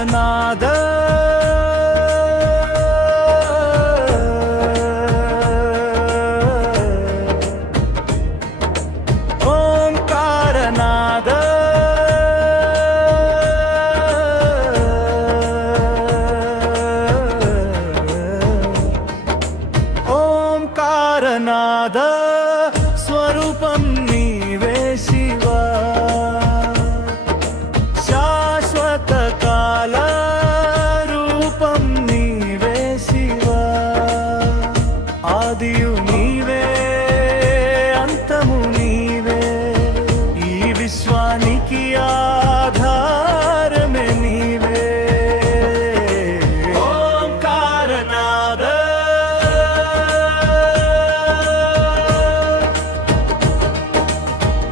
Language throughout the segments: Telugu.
ఓంకారనాద ఓంకారనాద ఓంకారనాద స్వరూపం నీవే శివా శాశ్వత కాల రూపం నీవే శివా ఆదియు నీవే అంతము నీవే ఈ విశ్వానికి ఆధారమే నీవే ఓంకారనాద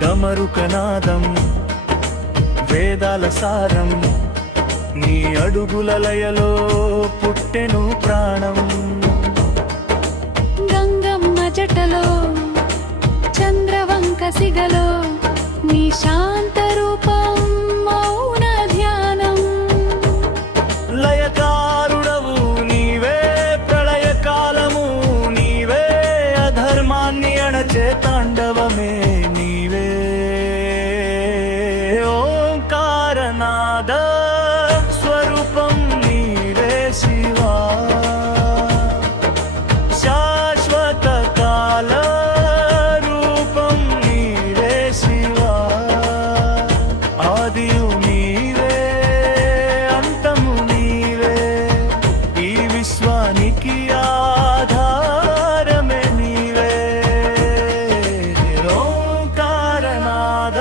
డమరుకనాదం వేదాల సారం నీ అడుగుల లయలో పుట్టెను ప్రాణం గంగమ్మ జటలో చంద్రవంక సిగలో నీ శాంత రూపం మౌన ధ్యానం లయకారుడవు నీవే ప్రళయకాలము నీవే అధర్మాన్ని అణచే తాండవమే నీవే ఓంకారనాద స్వరూపం నీవే శివా శాశ్వత కాల రూపం నీవే శివా ఆదియు నీవే అంతము నీవే ఈ విశ్వానికి ఆధారమే నీవే ఓంకారనాద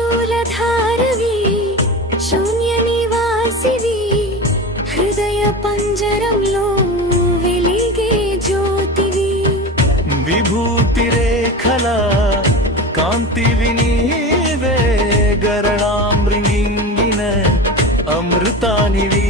త్రిశూలధారవి శూన్య నివాసివి హృదయ పంజరంలో వెలిగే జ్యోతివి విభూతి రేఖల కాంతివి నీవే గరళామృంగిన అమృతానివి